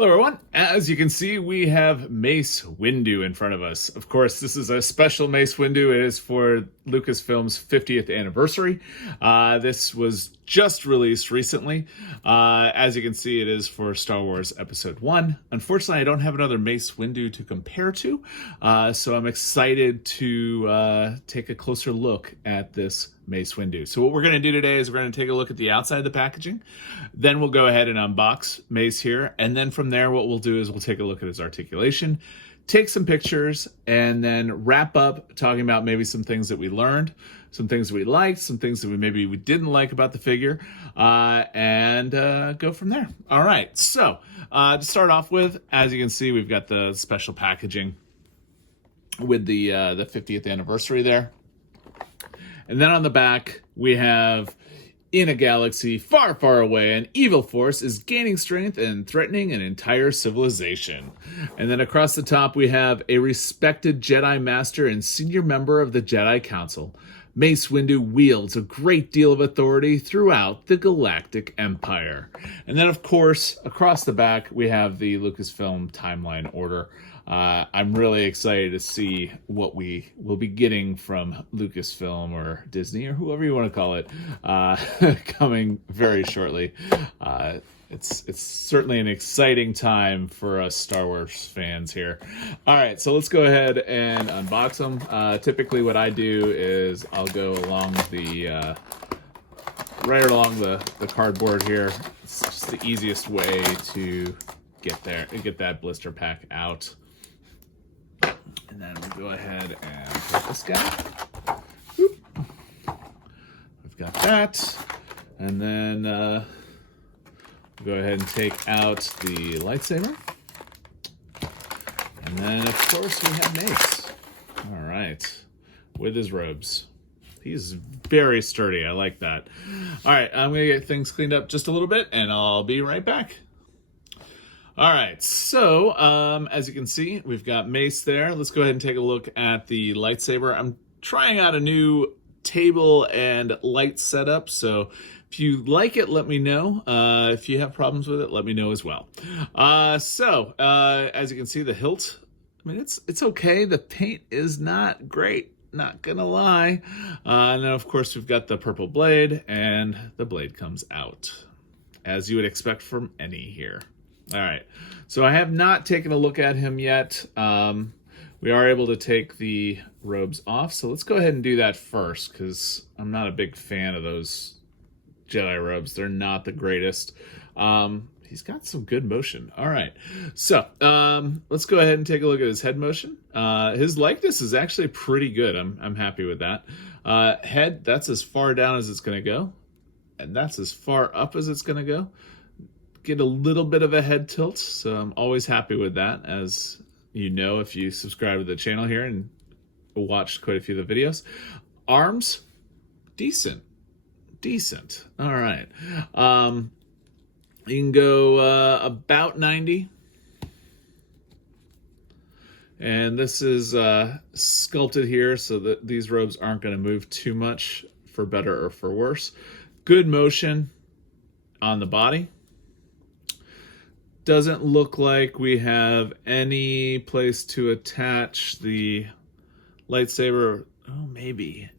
Hello everyone, as you can see we have Mace Windu in front of us. Of course this is a special Mace Windu. It is for Lucasfilm's 50th anniversary. This was just released recently. As you can see, it is for Star Wars Episode 1. Unfortunately I don't have another Mace Windu to compare to, so I'm excited to take a closer look at this Mace Windu. So what we're going to do today is we're going to take a look at the outside of the packaging, then we'll go ahead and unbox Mace here, and then from there what we'll do is we'll take a look at his articulation, take some pictures, and then wrap up talking about maybe some things that we learned, some things that we liked, some things that we didn't like about the figure, and go from there. All right, so to start off with, as you can see, we've got the special packaging with the 50th anniversary there. And then on the back, we have, in a galaxy far, far away, an evil force is gaining strength and threatening an entire civilization. And then across the top, we have a respected Jedi Master and senior member of the Jedi Council. Mace Windu wields a great deal of authority throughout the Galactic Empire. And then, of course, across the back, we have the Lucasfilm timeline order. I'm really excited to see what we will be getting from Lucasfilm or Disney or whoever you want to call it, coming very shortly. It's certainly an exciting time for us Star Wars fans here. All right, so let's go ahead and unbox them. Typically what I do is I'll go along the right along the cardboard here. It's just the easiest way to get that blister pack out. And then we'll go ahead and put this guy. Whoop. We've got that. And then we'll go ahead and take out the lightsaber. And then, of course, we have Mace. All right. With his robes. He's very sturdy. I like that. All right. I'm going to get things cleaned up just a little bit, and I'll be right back. All right, so as you can see, we've got Mace there. Let's go ahead and take a look at the lightsaber. I'm trying out a new table and light setup, so if you like it, let me know. If you have problems with it, let me know as well. As you can see, the hilt, I mean, it's okay. The paint is not great, not gonna lie. And then, of course, we've got the purple blade, and the blade comes out, as you would expect from any here. All right, so I have not taken a look at him yet. We are able to take the robes off, so let's go ahead and do that first, because I'm not a big fan of those Jedi robes. They're not the greatest. He's got some good motion. All right, so let's go ahead and take a look at his head motion. His likeness is actually pretty good. I'm happy with that. Head, that's as far down as it's going to go, and that's as far up as it's going to go. Get a little bit of a head tilt, so I'm always happy with that, as you know if you subscribe to the channel here and watched quite a few of the videos. Arms, decent. All right, you can go about 90, and this is sculpted here so that these robes aren't going to move too much, for better or for worse. Good motion on the body. Doesn't look like we have any place to attach the lightsaber. Oh, maybe.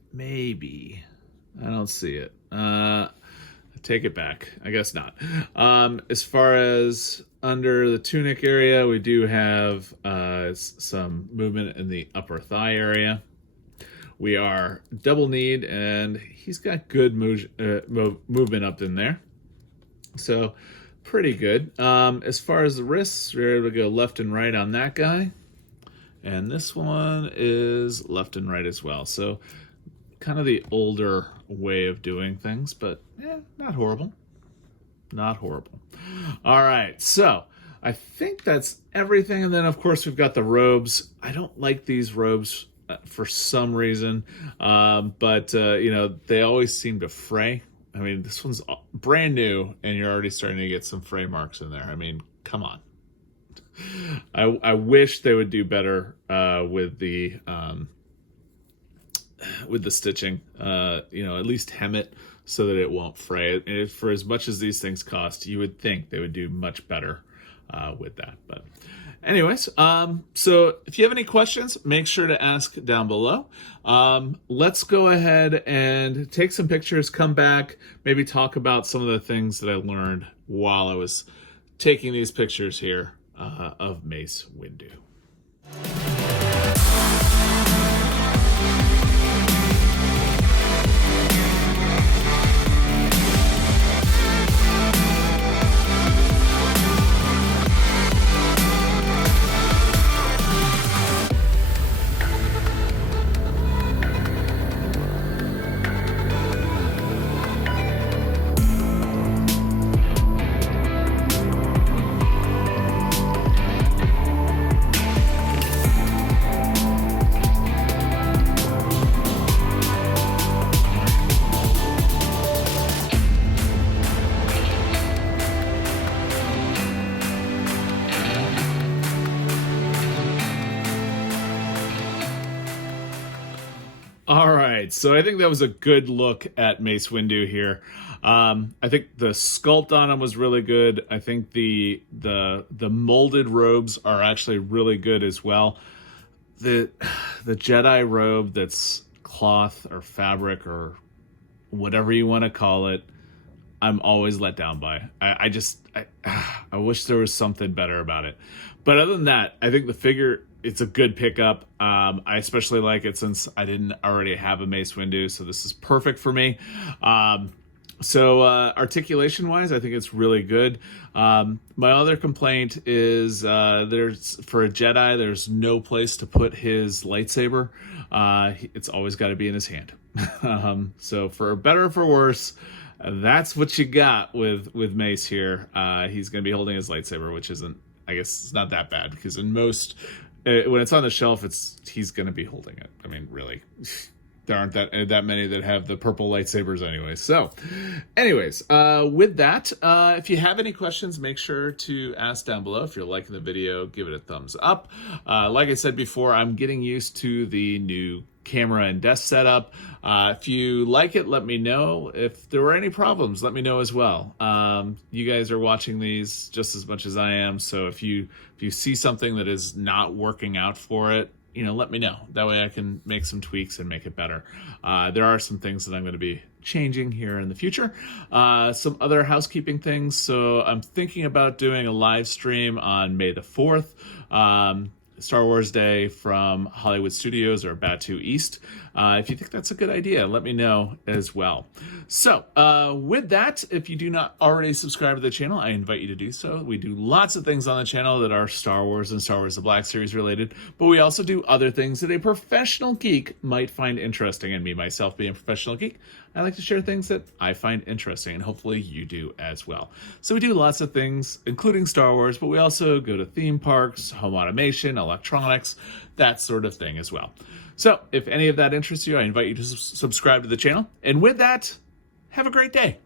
I don't see it. I take it back. I guess not. As far as under the tunic area, we do have some movement in the upper thigh area. We are double kneed, and he's got good movement up in there. So pretty good. As far as the wrists, we're able to go left and right on that guy. And this one is left and right as well. So kind of the older way of doing things, but yeah, not horrible. Not horrible. All right, so I think that's everything. And then, of course, we've got the robes. I don't like these robes for some reason, but you know, they always seem to fray. I mean, this one's brand new, and you're already starting to get some fray marks in there. I mean, come on. I wish they would do better with the stitching. You know, at least hem it so that it won't fray. And for as much as these things cost, you would think they would do much better with that. But anyways, so if you have any questions, make sure to ask down below. Let's go ahead and take some pictures, come back, maybe talk about some of the things that I learned while I was taking these pictures here of Mace Windu. All right, so I think that was a good look at Mace Windu here. I think the sculpt on him was really good. I think the molded robes are actually really good as well. The Jedi robe that's cloth or fabric or whatever you want to call it, I'm always let down by. I wish there was something better about it. But other than that, I think the figure, it's a good pickup. I especially like it since I didn't already have a Mace Windu, so this is perfect for me. Articulation wise, I think it's really good. My other complaint is for a Jedi, there's no place to put his lightsaber. It's always got to be in his hand. So for better or for worse, that's what you got with Mace here. He's going to be holding his lightsaber, which isn't, I guess it's not that bad, because in most, when it's on the shelf, he's going to be holding it. I mean, really, there aren't that many that have the purple lightsabers anyway. So anyways, with that, if you have any questions, make sure to ask down below. If you're liking the video, give it a thumbs up. Like I said before, I'm getting used to the new camera and desk setup. If you like it, let me know. If there were any problems, let me know as well. You guys are watching these just as much as I am, so if you see something that is not working out for it, let me know. That way I can make some tweaks and make it better. There are some things that I'm going to be changing here in the future. Some other housekeeping things. So I'm thinking about doing a live stream on May the 4th. Star Wars Day from Hollywood Studios or Batu East. If you think that's a good idea, let me know as well. So with that, if you do not already subscribe to the channel, I invite you to do so. We do lots of things on the channel that are Star Wars and Star Wars The Black Series related, but we also do other things that a professional geek might find interesting. And me, myself, being a professional geek, I like to share things that I find interesting, and hopefully you do as well. So we do lots of things, including Star Wars, but we also go to theme parks, home automation, electronics, that sort of thing as well. So if any of that interests you, I invite you to subscribe to the channel. And with that, have a great day.